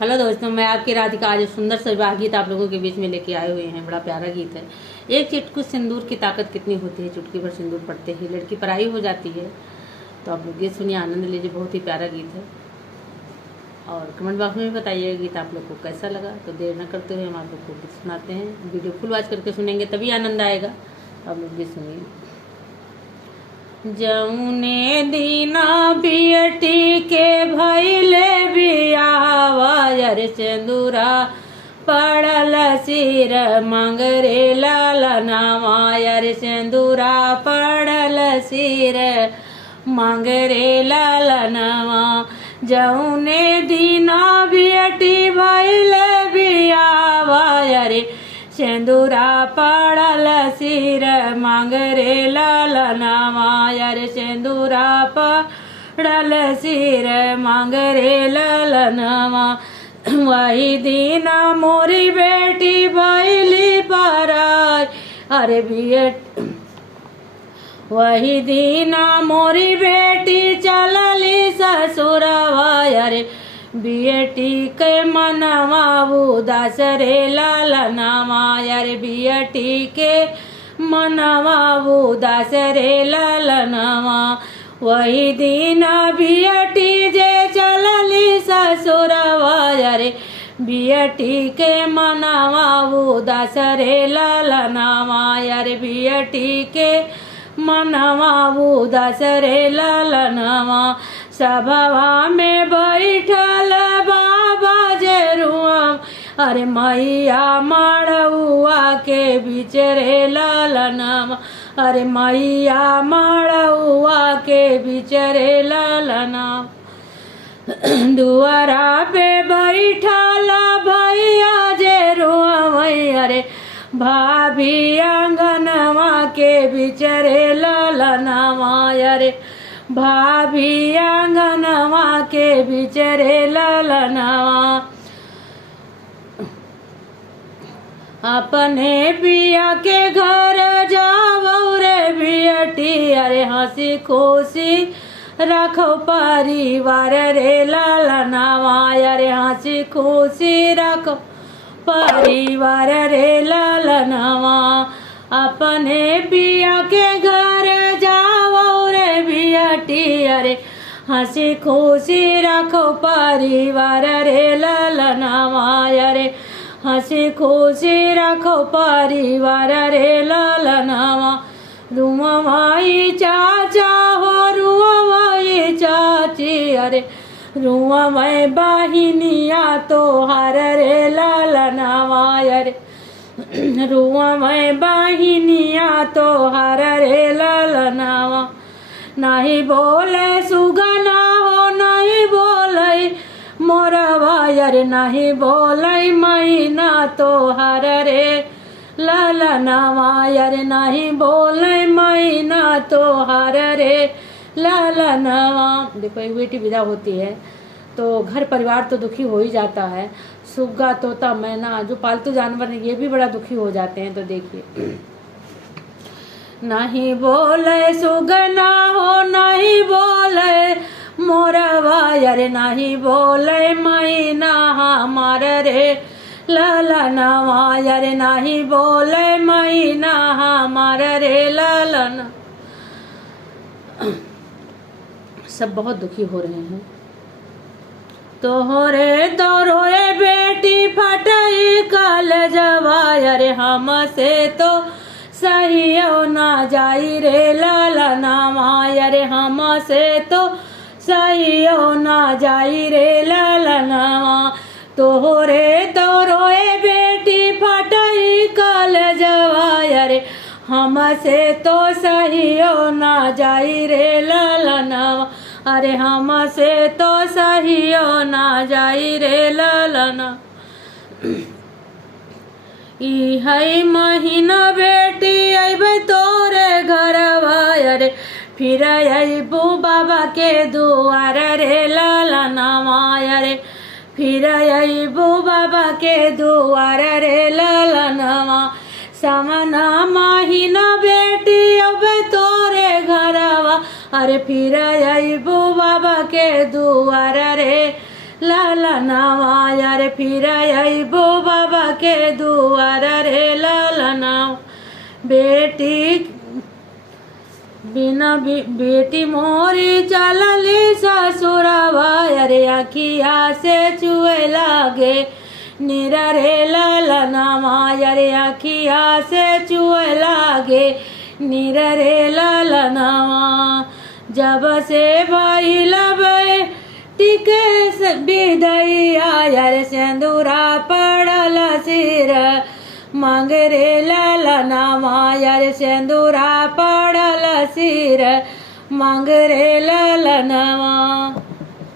Hello दोस्तों, मैं आपकी राधिका आज सुंदर सा विवाह गीत आप लोगों के बीच में लेके आए हुए हैं। बड़ा प्यारा गीत है। एक चुटकी सिंदूर की ताकत कितनी होती है, चुटकी भर सिंदूर पड़ते ही लड़की पराई हो जाती है। तो आप लोग गीत सुनिए, आनंद लीजिए। बहुत ही प्यारा गीत है और कमेंट बॉक्स में भी बताइए गीत आप लोग को कैसा लगा। तो देर न करते हुए हम आप लोग को गीत सुनाते हैं। वीडियो फुल वॉच करके सुनेंगे तभी आनंद आएगा। तो आप लोग गीत सुनिए। जौने दीना बियटी के भैले बियावा यार सिंदूरा पड़ल सिर मंगरे लालनावा यार सिंदूरा पड़ल सिर मंगरे लालनावा। जौने दीना बियटी भैले बियावा यार सिंदूरा पड़ल सिर मंगरे लालनावा यार सिंदूरा पड़ल सिर मंगरे लालनावा। वही दिन मोरी बेटी भैली पराई अरे बियट वही दिन मोरी बेटी चलली ससुरवा यारे बियटी के मनवा उदास रे लालनावा यार बियटी के मनवा उदास रे लालनावा। वही दिन बियटी जे चलली ससुरवा यार बियटी के मनवा उदास रे लालनावा यार बियटी के मनवा उदास रे लालनावा। सभवा में बैठल बाबा जरुआ अरे मैया मड़ुआ के बीच रे लालनावा अरे मैया मड़ुआ के बीच रे लालनावा। दुआरा पे बैठल भैया जरुआ अरे भाभी आंगनवा के बीच रे लालनावा अरे भाभी आंगनवा के बीच रे लालनावा। अपने पिया के घर जावो रे बियटी अरे हंसी खुशी रखो परिवार रे लालनावा अरे हंसी खुशी रखो परिवार रे लालनावा। अपने पिया के घर जाओ रे बियटी अरे हंसी खुशी रखो परिवार रे लालनावा अरे हंसी खुशी रखो परिवार रे लालनावा। रुआवाई चाचा हो रुआवाई चाची अरे रुआवाई बाहिनिया तो हर रे लालनावा अरे रुआवाई बाहिनिया तो हर रे लालनावा। नहीं बोले सुगना हो नहीं बोले मोरवा अरे नहीं बोले मैना तो हर रे लालनावा अरे नहीं बोले मैना तो हर रे लालनावा। देखो एक बेटी विदा होती है तो घर परिवार तो दुखी हो ही जाता है। सुग्गा तोता मैना जो पालतू जानवर हैं ये भी बड़ा दुखी हो जाते हैं। तो देखिए, नहीं बोले सुगना हो नहीं बोले मोरवा अरे नहीं बोले मैना हमार रे लालनावा अरे नहीं बोले मैना हमार रे लालना। सब बहुत दुखी हो रहे हैं। तोहरे तो रोए बेटी फटई कल जवा अरे हमसे तो सही हो ना जाई रे लालनावा अरे हमसे तो सही हो ना जाई रे लालनावा। तोहरे तो रोए बेटी फटई कल जवा अरे हमसे तो सही हो ना जाई रे लालनावा अरे हमसे तो सही हो ना जाई रे लालना। ई है महीना बेटी अबे तोरे घरवा अरे फिर अबू बाबा के दुआर रे लालनावा अरे फिर अबू बाबा के दुआर रे लालनावा। समना महीना बेटी अबे तोरे घरवा अरे फिर अबू बाबा के दुआर रे लालनावा यार फिर अइबो बाबा के दुआर रे लालनावा। बेटी बिना बेटी मोरी चलली ससुरवा अरे अखिया से चुए लागे नीरा रे लालनावा अरे अखिया से चुए लागे नीरा रे लालनावा। जब से भइला टिके से विदैया यार सिंदूरा पड़ल सिर मांगे रे लालनावा यार सिंदूरा पड़ल सिर मांगे रे लालनावा।